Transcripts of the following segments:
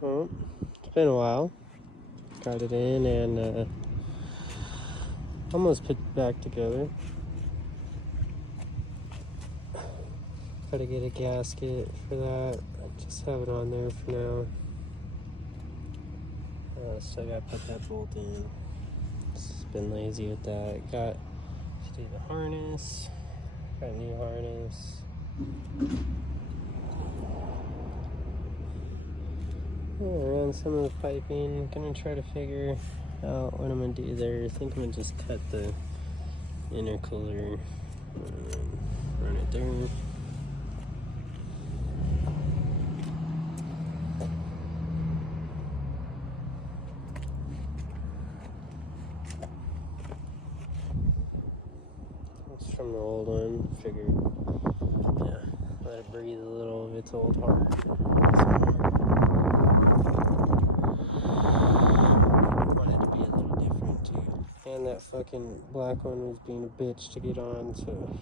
Well, it's been a while. Got it in and almost put it back together. Gotta get a gasket for that. Just have it on there for now. Still gotta put that bolt in. Just been lazy with that. Got to do the harness. Got a new harness. Around some of the piping. Gonna try to figure out what I'm gonna do there. I think I'm gonna just cut the intercooler and run it there. It's from the old one. Figured, yeah, let it breathe a little of its old heart. Wanted to be a little different too. And that fucking black one was being a bitch to get on, so.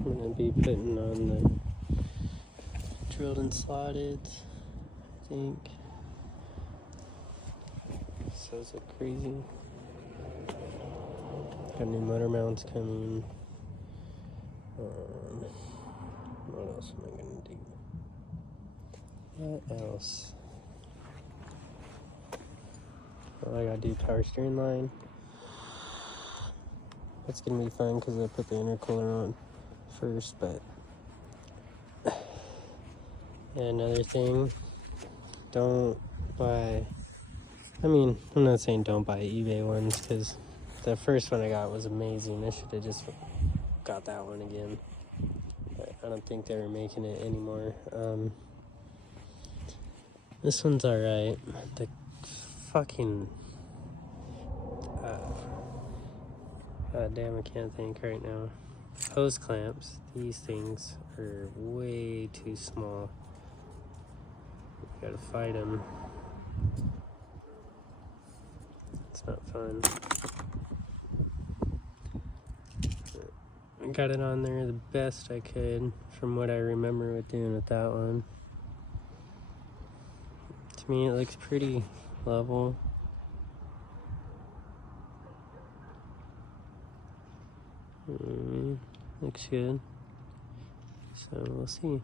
I'm gonna be putting on the drilled and slotted, I think. So is it crazy? Got new motor mounts coming. What else am I gonna do? What else? Well, I gotta do power steering line. That's gonna be fun because I put the intercooler on first, but yeah, another thing, don't buy, I'm not saying don't buy eBay ones because the first one I got was amazing. I should have just got that one again, but I don't think they were making it anymore. This one's alright. The fucking god damn, I can't think right now. Hose clamps, these things are way too small. You gotta fight them. It's not fun. I got it on there the best I could from what I remember with doing with that one. To me, it looks pretty level. Looks good. So we'll see.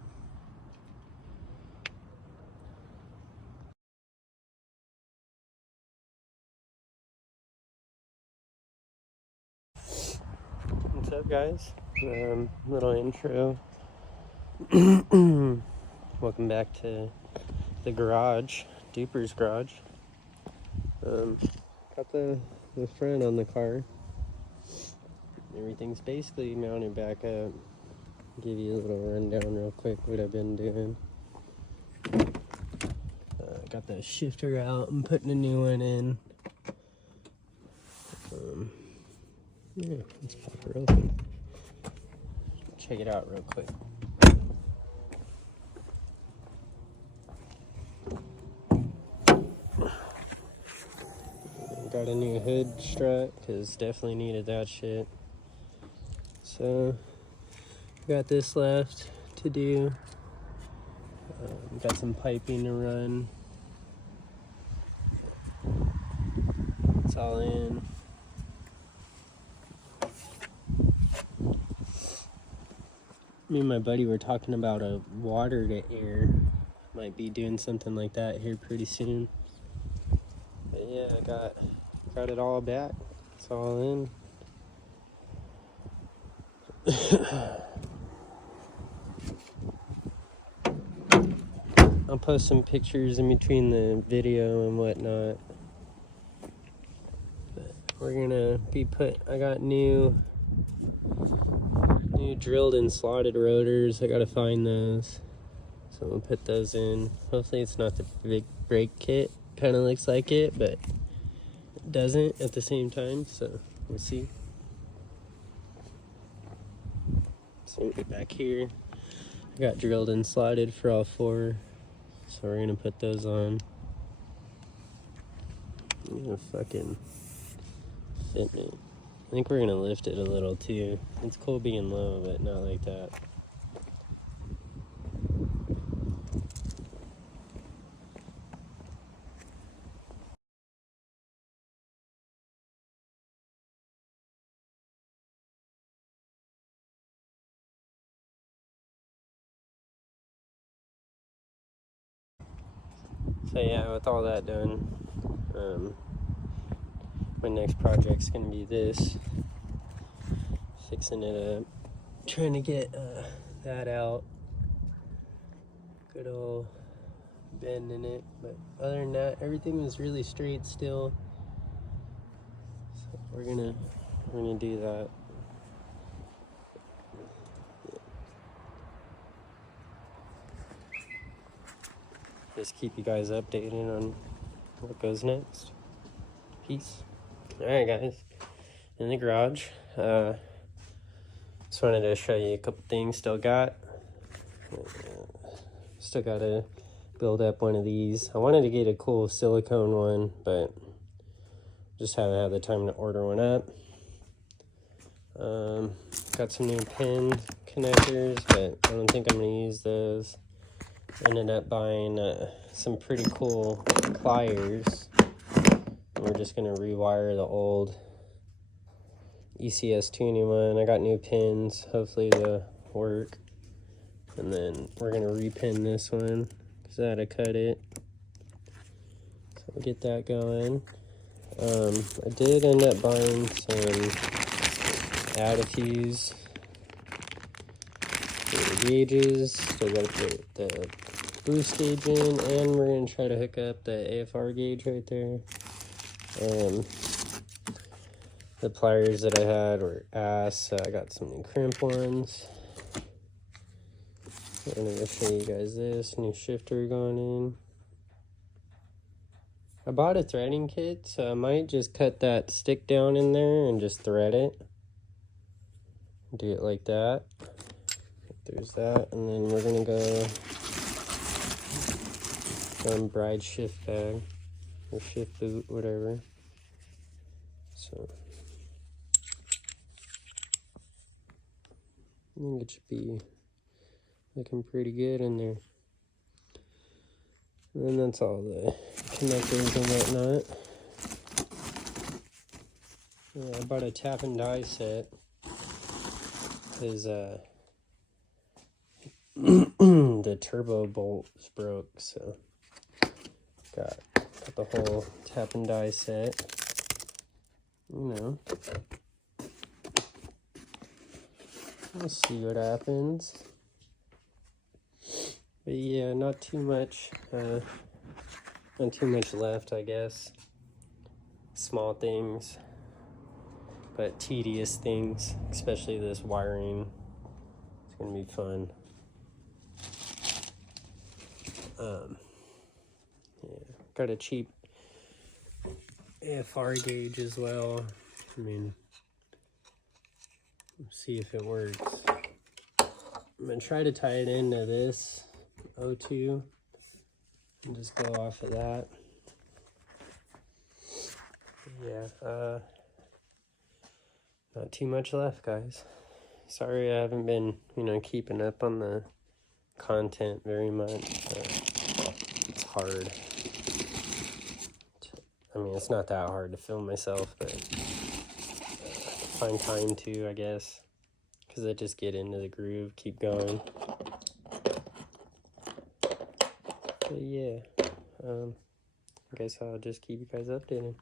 What's up, guys? Little intro. Welcome back to the garage, DUPPER'S garage. Got the front on the car. Everything's basically mounted back up. Give you a little rundown real quick what I've been doing. Got the shifter out. I'm putting a new one in. Yeah, let's pop her open. Check it out real quick. Got a new hood strut because definitely needed that shit. So got this left to do. Got some piping to run. It's all in. Me and my buddy were talking about a water to air. Might be doing something like that here pretty soon. But yeah, I got it all back. It's all in. I'll post some pictures in between the video and whatnot. But we're gonna be I got new drilled and slotted rotors. I gotta find those. So we'll put those in. Hopefully it's not the big brake kit. Kind of looks like it, but it doesn't at the same time. So we'll see. So get back here. I got drilled and slotted for all four. So we're gonna put those on. I'm gonna fucking fitting it. I think we're gonna lift it a little too. It's cool being low, but not like that. So yeah, with all that done, my next project's gonna be this. Fixing it up. Trying to get that out. Good old bend in it. But other than that, everything was really straight still. So we're gonna do that. Just keep you guys updated on what goes next. Peace. Alright guys, in the garage. Just wanted to show you a couple things still got. Still gotta build up one of these. I wanted to get a cool silicone one, but just haven't had the time to order one up. Got some new pin connectors, but I don't think I'm gonna use those. Ended up buying some pretty cool pliers. We're just gonna rewire the old ECS tuning one. I got new pins, hopefully they'll work. And then we're gonna repin this one because I had to cut it. So we'll get that going. I did end up buying some add-a-fews for the gauges. Still got the boost gauge in, and we're gonna try to hook up the AFR gauge right there. The pliers that I had were ass, so I got some new crimp ones. I'm gonna show you guys this new shifter going in. I bought a threading kit, so I might just cut that stick down in there and just thread it. Do it like that. There's that, and then we're gonna go bride shift bag or shift boot, whatever. So I think it should be looking pretty good in there. And then that's all the connectors and whatnot. Yeah, I bought a tap and die set because the turbo bolts broke, so got the whole tap and die set. You know, we'll see what happens. But yeah, not too much left, I guess. Small things, but tedious things, especially this wiring. It's gonna be fun. Yeah, got a cheap AFR gauge as well. I mean, let's see if it works. I'm gonna try to tie it into this O2 and just go off of that. Yeah, not too much left, guys. Sorry I haven't been, keeping up on the content very much. It's hard. I mean, it's not that hard to film myself, but find time to, I guess, because I just get into the groove, keep going. But yeah, I guess I'll just keep you guys updated.